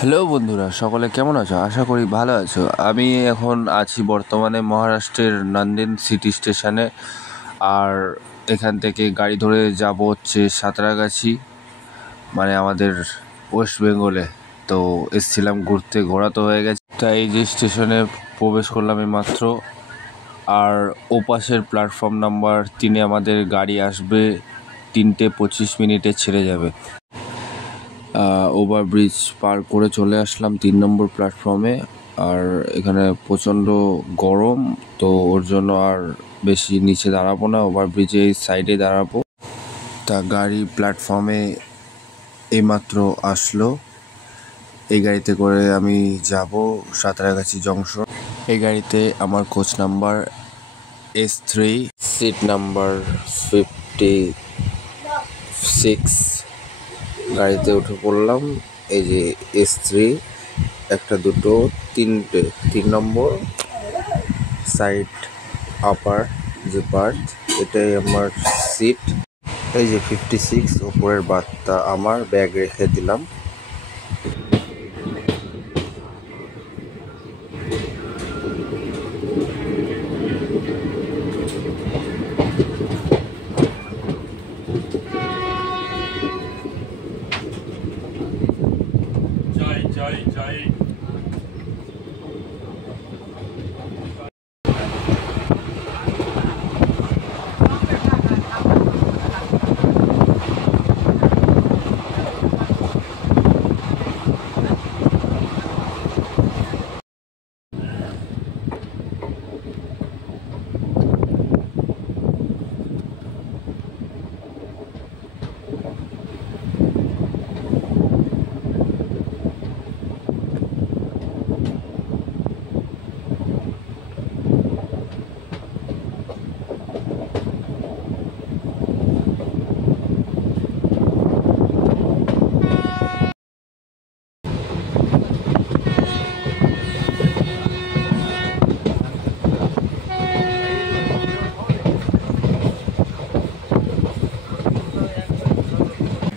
হ্যালো বন্ধুরা, সকলে কেমন আছো? আশা করি ভালো আছো। আমি এখন আছি বর্তমানে মহারাষ্ট্রের নান্দেদ সিটি স্টেশনে। আর এখান থেকে গাড়ি ধরে যাব হচ্ছে সাঁতরাগাছি, মানে আমাদের ওয়েস্ট বেঙ্গলে। তো এসছিলাম ঘুরতে, ঘোরা তো হয়ে গেছে, তাই এই যে স্টেশনে প্রবেশ করলাম এই মাত্র। আর ওপাশের প্ল্যাটফর্ম নাম্বার 3-এ আমাদের গাড়ি আসবে, 3:25 ছেড়ে যাবে। ওভারব্রিজ পার করে চলে আসলাম 3 নম্বর প্ল্যাটফর্মে। আর এখানে প্রচণ্ড গরম, তো ওর জন্য আর বেশি নিচে দাঁড়াবো না, ওভারব্রিজে এই সাইডে দাঁড়াবো। তা গাড়ি প্ল্যাটফর্মে এইমাত্র আসলো। এই গাড়িতে করে আমি যাব সাঁতরাগাছি জংশন। এই গাড়িতে আমার coach number S3, seat number 56। গাড়িতে উঠে পড়লাম। এই যে S3, 1, 2, 3 নম্বর সাইড আপার যে বার্থ, এটাই আমার সিট। এই যে 56, ওপরের বার্থটা আমার, ব্যাগ রেখে দিলাম।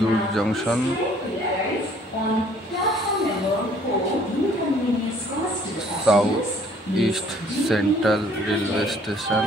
Durg junction, south east central railway station.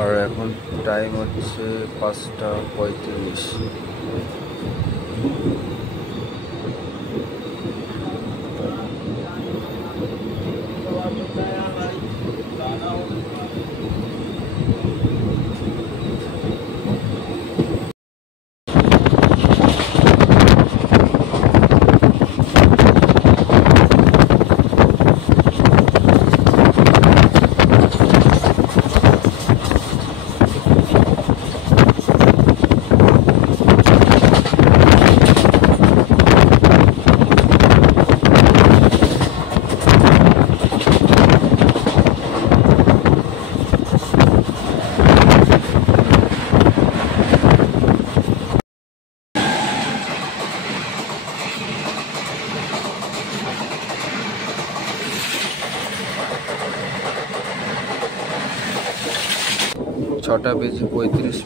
আর এখন টাইম হচ্ছে 5:35। ছটা বেজে 35।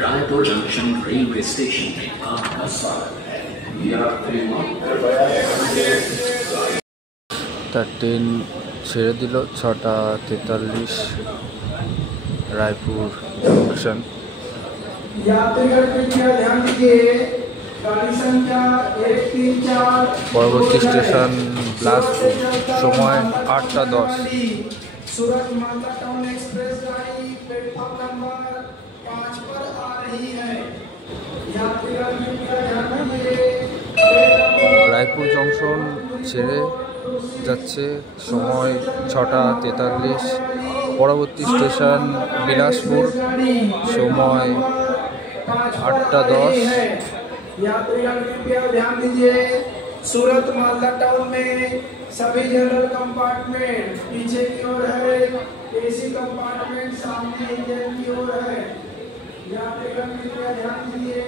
रायपुर जंक्शन रेलवे स्टेशन में आपका स्वागत है। ट्रेन ছেড়ে দিল 6:43 रायपुर जंक्शन। यात्रीगण कृपया ध्यान दीजिए, गाड़ी संख्या 134 পরবর্তী স্টেশন बिलासपुर, समय 8:10। सूरत मालदा टाउन एक्सप्रेस गाड़ी प्लेटफॉर्म नंबर 5 पर आ रही है। यात्रीगण कृपया ध्यान दीजिए, রায়পুর জংশন ছেড়ে যাচ্ছে, সময় 6:43। পরবর্তী স্টেশন বিলাসপুর, সময় 8:10। यात्रीगण कृपया ध्यान दीजिए, सूरत मालदा टाउन में सभी जनरल कंपार्टमेंट पीछे की ओर है, एसी कंपार्टमेंट सामने इंजन की ओर है। यात्रीगण कृपया ध्यान दीजिए,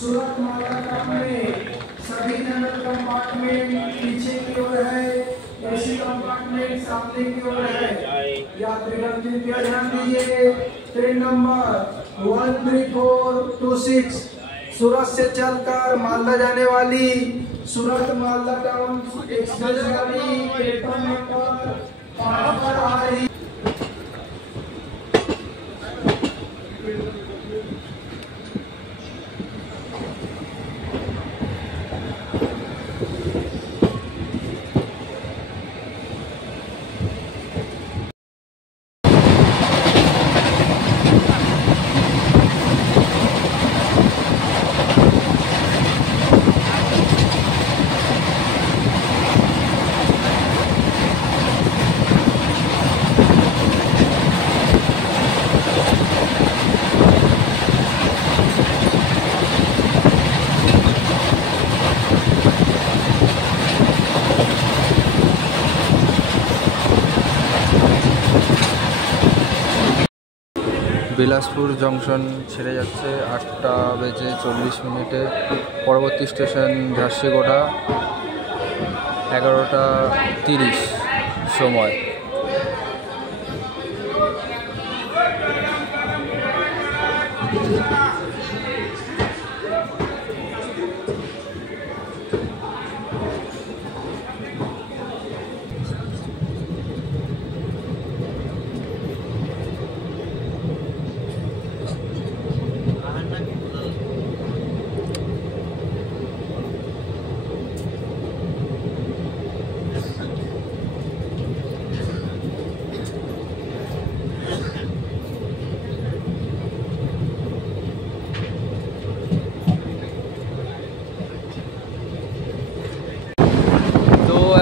सूरत मालदा टाउन में सभी जनरल कंपार्टमेंट पीछे की ओर है, एसी कंपार्टमेंट सामने की ओर है। यात्रीगण कृपया ध्यान दीजिए, ट्रेन नंबर 13426 सूरत से चलकर मालदा जाने वाली सूरत मालदा टाउन एक्सप्रेस गाड़ी प्लेटफॉर्म नंबर 5 पर आ रही। বিলাসপুর জংশন ছেড়ে যাচ্ছে 8:40। পরবর্তী স্টেশন ঝারসিগোড়া, 11:30 সময়।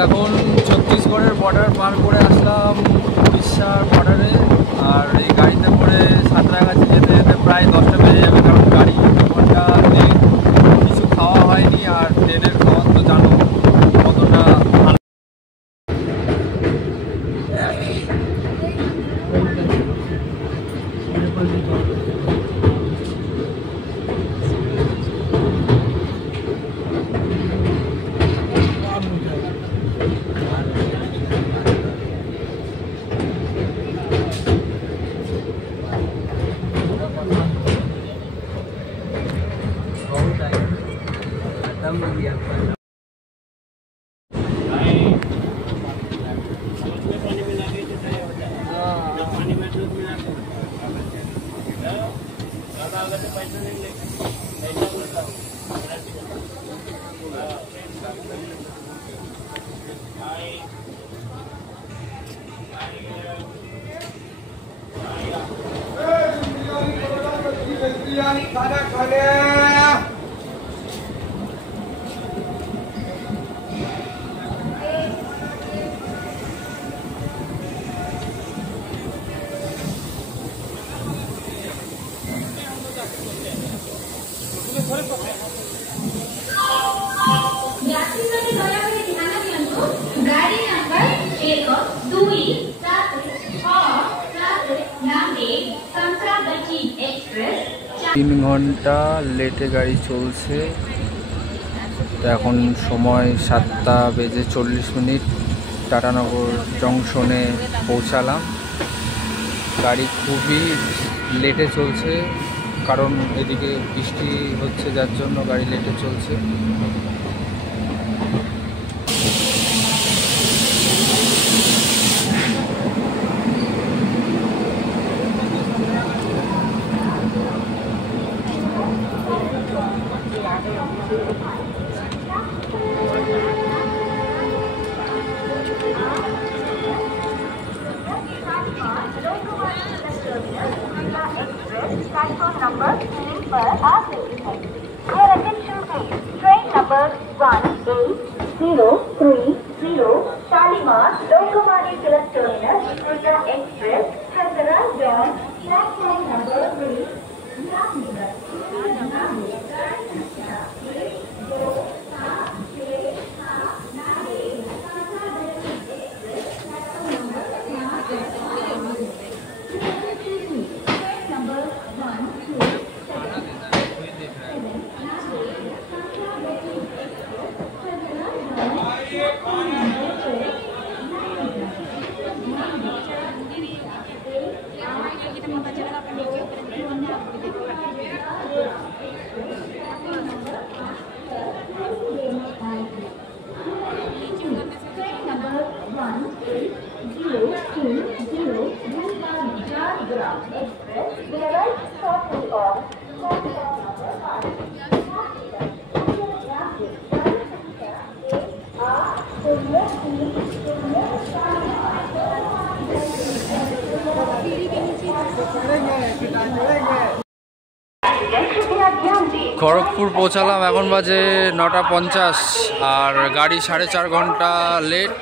এখন ছত্তিশগড়ের বর্ডার পার করে আসলাম উড়িষ্যার বর্ডারে। আর এই গাড়িতে করে সাঁতরাগাছি যেতে যেতে প্রায় 10টা বেজে যাবে, কারণ গাড়ি 2 ঘন্টা কিছু খাওয়া হয়নি। আর ট্রেনের খাওয়ার তো জানো কতটা ভালো। 3 ঘন্টা লেটে গাড়ি চলছে। তো এখন সময় 7:40 টাটানগর জংশনে পৌঁছালাম। গাড়ি খুবই লেটে চলছে, কারণ এদিকে বৃষ্টি হচ্ছে, যার জন্য গাড়ি লেটে চলছে। Platform number 3 पर आप लेते हैं। Your attention please. Train number 1803 Shalimar Lokmanya Tilak Terminus Pune Express has arrived on platform number 3. খড়গপুর পৌঁছালাম, এখন বাজে 9:50 আর গাড়ি 4.5 ঘন্টা লেট।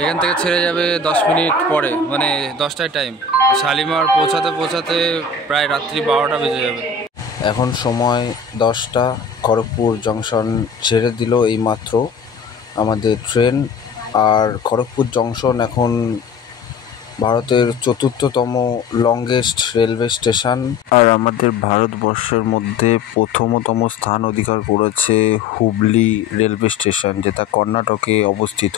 এখান থেকে ছেড়ে যাবে 10 মিনিট পরে, মানে 10টায় টাইম। শালিমার পৌঁছাতে পৌঁছাতে প্রায় রাত্রি 12টা বেজে যাবে। এখন সময় 10টা, খড়গপুর জংশন ছেড়ে দিল এইমাত্র আমাদের ট্রেন। আর খড়গপুর জংশন এখন ভারতের 4র্থতম লংগেস্ট রেলওয়ে স্টেশন, আর আমাদের ভারতবর্ষের মধ্যে 1ম স্থান অধিকার করেছে হুবলি রেলওয়ে স্টেশন, যেটা কর্ণাটকে অবস্থিত।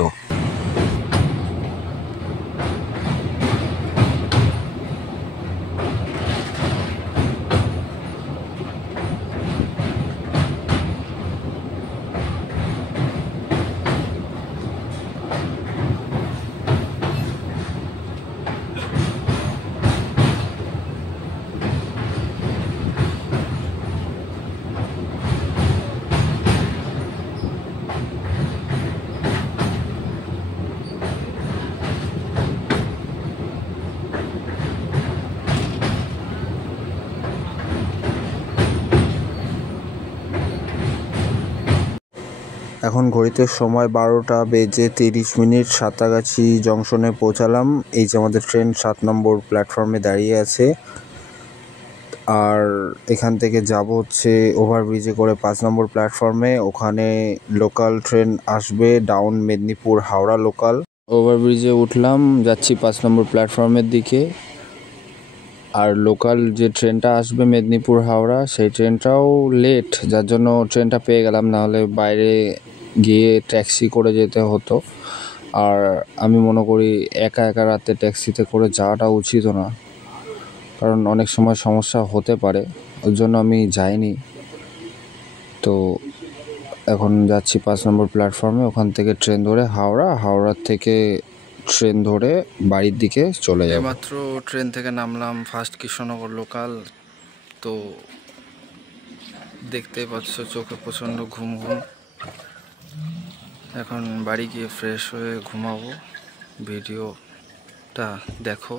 এখন ঘড়িতে সময় 12:30। সাঁতরাগাছি জংশনে পৌঁছালাম। এই যে আমাদের ট্রেন 7 নম্বর প্ল্যাটফর্মে দাঁড়িয়ে আছে। আর এখান থেকে যাব হচ্ছে ওভারব্রিজে করে 5 নম্বর প্ল্যাটফর্মে। ওখানে লোকাল ট্রেন আসবে, ডাউন মেদিনীপুর হাওড়া লোকাল। ওভারব্রিজে উঠলাম, যাচ্ছি 5 নম্বর প্ল্যাটফর্মের দিকে। আর লোকাল যে ট্রেনটা আসবে মেদিনীপুর হাওড়া, সেই ট্রেনটাও লেট, যার জন্য ট্রেনটা পেয়ে গেলাম, নাহলে বাইরে গিয়ে ট্যাক্সি করে যেতে হতো। আর আমি মনে করি একা একা রাতে ট্যাক্সিতে করে যাওয়াটা উচিত না, কারণ অনেক সময় সমস্যা হতে পারে, ওর জন্য আমি যাইনি। তো এখন যাচ্ছি 5 নম্বর প্ল্যাটফর্মে, ওখান থেকে ট্রেন ধরে হাওড়ার থেকে ট্রেন ধরে বাড়ির দিকে চলে যাব। মাত্র ট্রেন থেকে নামলাম, ফার্স্ট কৃষ্ণনগর লোকাল। তো দেখতেই পাচ্ছ চোখে প্রচণ্ড ঘুম। এখন বাড়ি গিয়ে ফ্রেশ হয়ে ঘুমাবো। ভিডিওটা দেখো।